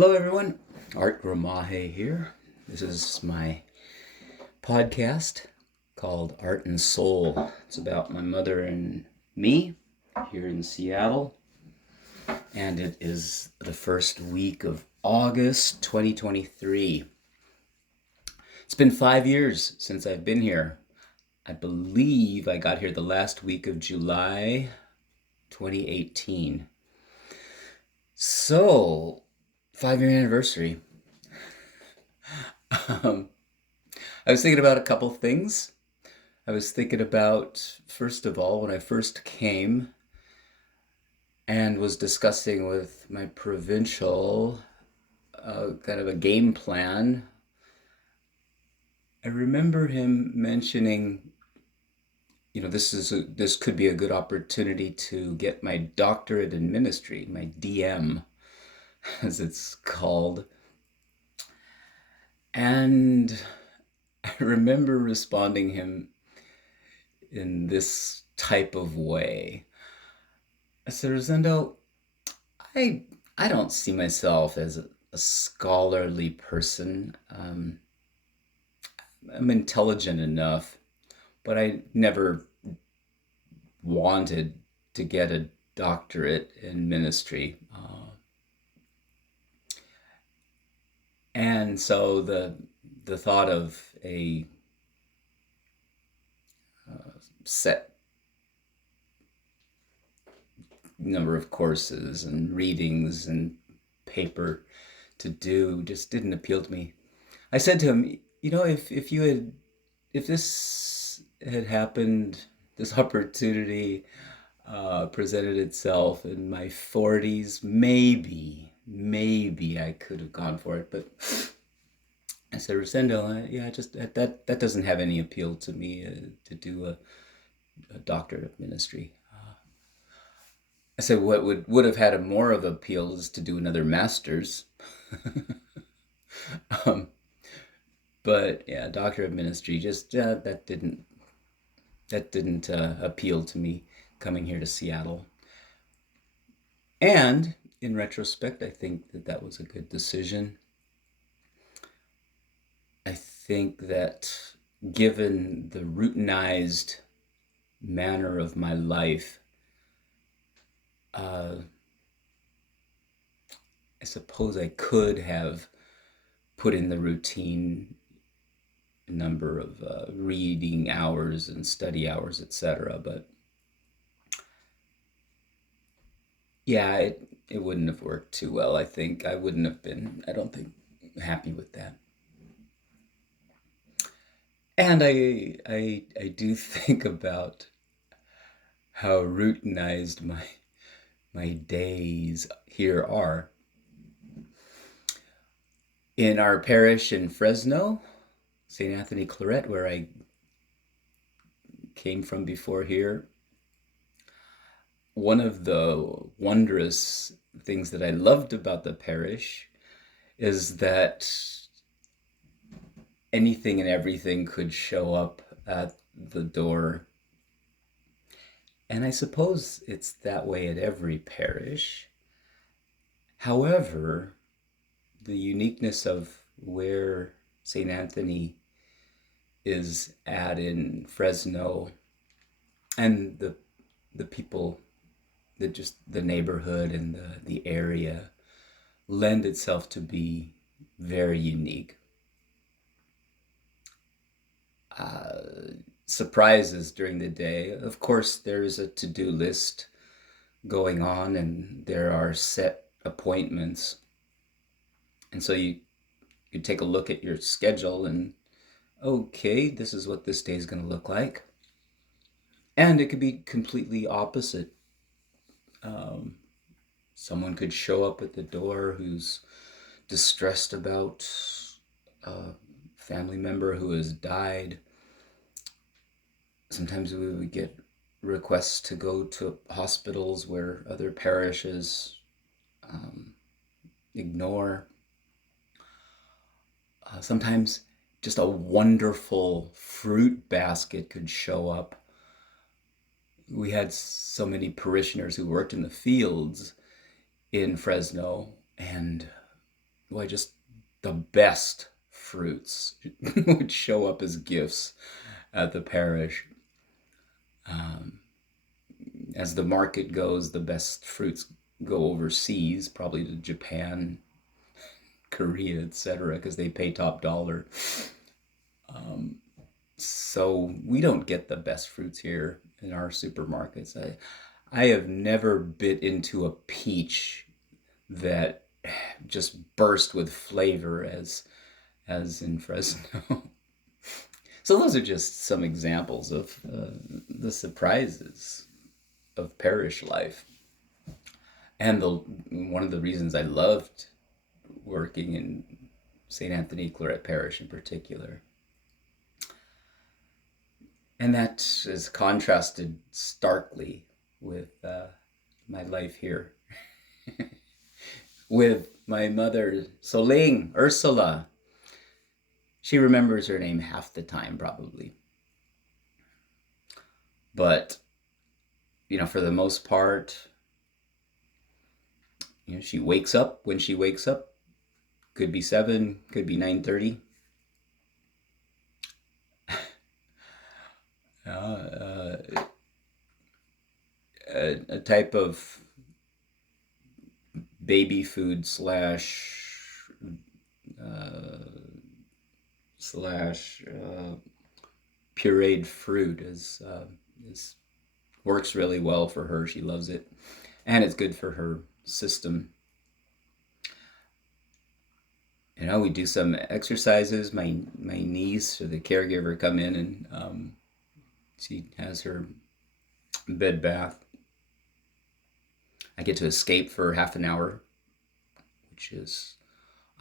Hello, everyone. Art Gramaje here. This is my podcast called Art and Soul. It's about my mother and me here in Seattle, and it is the first week of August 2023. It's been 5 years since I've been here. I believe I got here the last week of July 2018. So, 5 year anniversary. Um, I was thinking about a couple things. I was thinking about, first of all, when I first came and was discussing with my provincial kind of a game plan. I remember him mentioning, this could be a good opportunity to get my doctorate in ministry, my DM, as it's called. And I remember responding him in this type of way. I said, Rosendo, I I don't see myself as a scholarly person. I'm intelligent enough, but I never wanted to get a doctorate in ministry. And so the thought of a set number of courses and readings and paper to do just didn't appeal to me. I said to him, if this had happened, this opportunity presented itself in my 40s, maybe I could have gone for it. But I said, Rosendo, just that doesn't have any appeal to me to do a doctorate of ministry. I said, what would have had a more of appeal is to do another master's. um, but yeah, doctor of ministry, just that didn't appeal to me coming here to Seattle. And in retrospect, I think that was a good decision. I think that given the routinized manner of my life, I suppose I could have put in the routine number of reading hours and study hours, etc. But yeah, it wouldn't have worked too well. I think I wouldn't have been, I don't think, happy with that. And I do think about how routinized my days here are. In our parish in Fresno, St. Anthony Claret, where I came from before here, one of the wondrous things that I loved about the parish is that anything and everything could show up at the door. And I suppose it's that way at every parish. However, the uniqueness of where St. Anthony is at in Fresno and the people, just the neighborhood and the area lend itself to be very unique. Surprises during the day. Of course, there's a to-do list going on and there are set appointments. And so you take a look at your schedule and, okay, this is what this day is going to look like. And it could be completely opposite. Someone could show up at the door who's distressed about a family member who has died. Sometimes we would get requests to go to hospitals where other parishes ignore. Sometimes just a wonderful fruit basket could show up. We had so many parishioners who worked in the fields in Fresno, and Why, just the best fruits would show up as gifts at the parish. Um, as the market goes, the best fruits go overseas, probably to Japan, Korea, etc., because they pay top dollar. Um, so we don't get the best fruits here in our supermarkets. I have never bit into a peach that just burst with flavor as in Fresno. So those are just some examples of the surprises of parish life, and the one of the reasons I loved working in St. Anthony Claret Parish in particular. And that is contrasted starkly with my life here with my mother, Soling, Ursula. She remembers her name half the time, probably. But, for the most part, she wakes up when she wakes up. Could be 7, could be 9:30. A type of baby food slash pureed fruit is works really well for her. She loves it, and it's good for her system. We do some exercises. My niece or the caregiver come in, and she has her bed bath. I get to escape for half an hour, which is,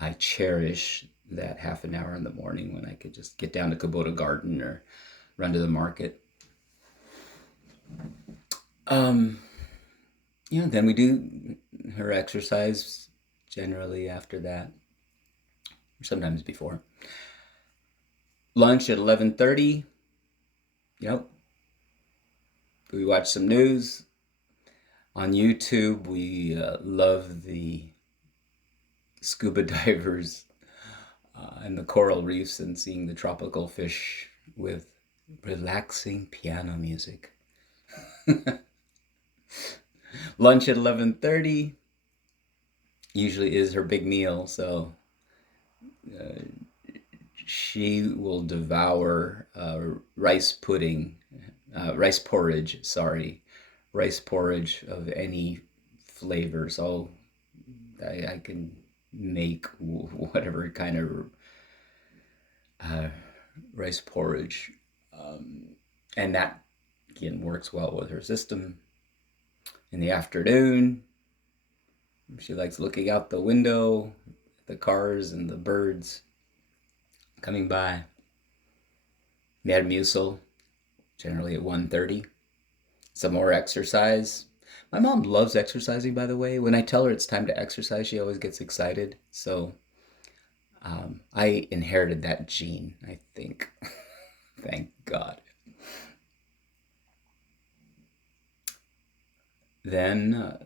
I cherish that half an hour in the morning when I could just get down to Kubota Garden or run to the market. Then we do her exercise generally after that, or sometimes before. Lunch at 11:30. We watch some news. On YouTube, we love the scuba divers and the coral reefs, and seeing the tropical fish with relaxing piano music. Lunch at 11:30 usually is her big meal, so she will devour rice porridge of any flavor. So I can make whatever kind of rice porridge, and that again works well with her system. In the afternoon, she likes looking out the window, the cars and the birds coming by. Mermusil, generally at 1:30. Some more exercise. My mom loves exercising, by the way. When I tell her it's time to exercise, she always gets excited. So I inherited that gene, I think. Thank God. Then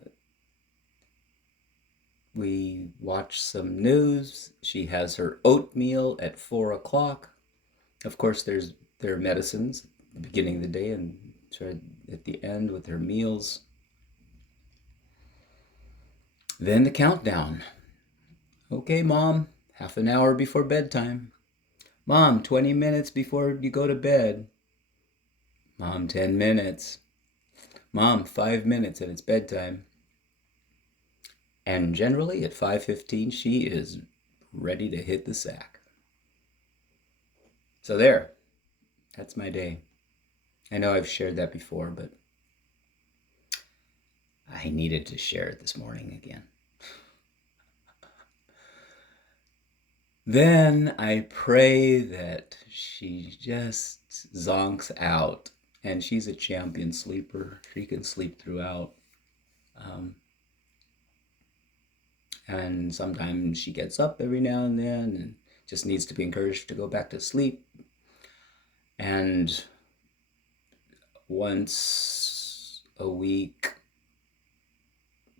we watch some news. She has her oatmeal at 4 o'clock. Of course, there are medicines at the beginning of the day and at the end with her meals. Then the countdown. Okay, Mom, half an hour before bedtime. Mom, 20 minutes before you go to bed. Mom, 10 minutes. Mom, 5 minutes and it's bedtime. And generally at 5:15, she is ready to hit the sack. So there, that's my day. I know I've shared that before, but I needed to share it this morning again. Then I pray that she just zonks out, and she's a champion sleeper. She can sleep throughout. And sometimes she gets up every now and then and just needs to be encouraged to go back to sleep. And once a week,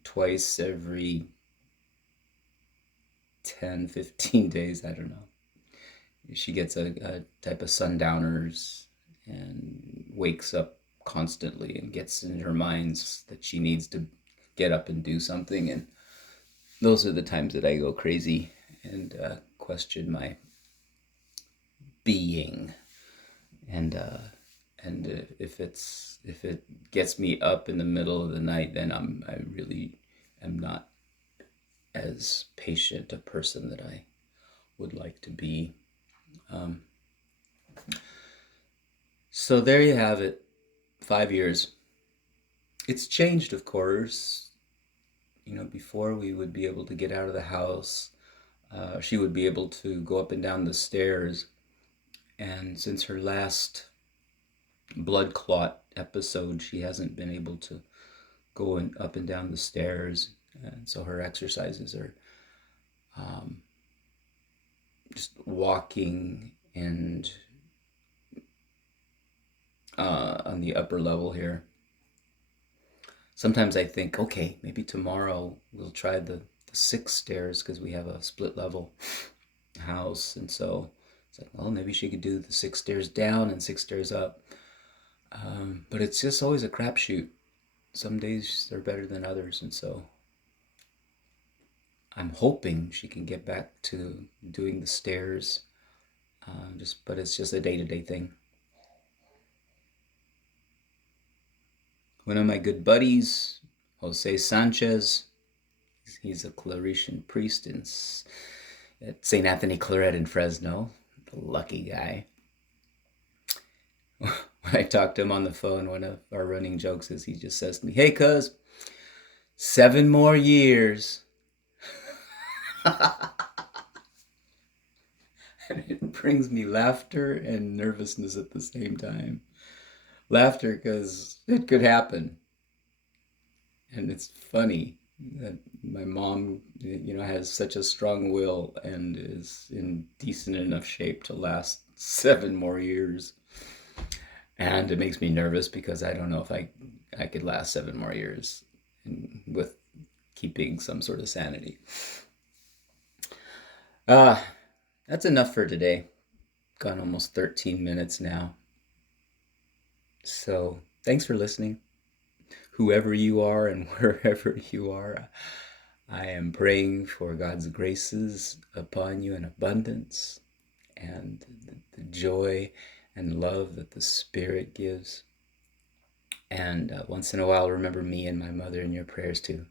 twice every 10, 15 days, I don't know. She gets a type of sundowners and wakes up constantly and gets in her minds that she needs to get up and do something. And those are the times that I go crazy and question my being. And if it gets me up in the middle of the night, then I really am not as patient a person that I would like to be. Um, so there you have it. 5 years. It's changed, of course. Before we would be able to get out of the house, she would be able to go up and down the stairs. And since her last blood clot episode, she hasn't been able to go up and down the stairs. And so her exercises are um, just walking and on the upper level here. Sometimes I think, okay, maybe tomorrow we'll try the 6 stairs because we have a split level house. And so it's like, well, maybe she could do the 6 stairs down and 6 stairs up. But it's just always a crapshoot. Some days they're better than others. And so I'm hoping she can get back to doing the stairs. But it's just a day-to-day thing. One of my good buddies, Jose Sanchez, he's a Claretian priest at St. Anthony Claret in Fresno. The lucky guy. When I talk to him on the phone, one of our running jokes is he just says to me, "Hey, cuz, 7 more years." And it brings me laughter and nervousness at the same time. Laughter because it could happen. And it's funny that my mom, has such a strong will and is in decent enough shape to last 7 more years. And it makes me nervous because I don't know if I could last 7 more years with keeping some sort of sanity. That's enough for today. Gone almost 13 minutes now. So thanks for listening. Whoever you are and wherever you are, I am praying for God's graces upon you in abundance and the joy and love that the Spirit gives. And once in a while, remember me and my mother in your prayers too.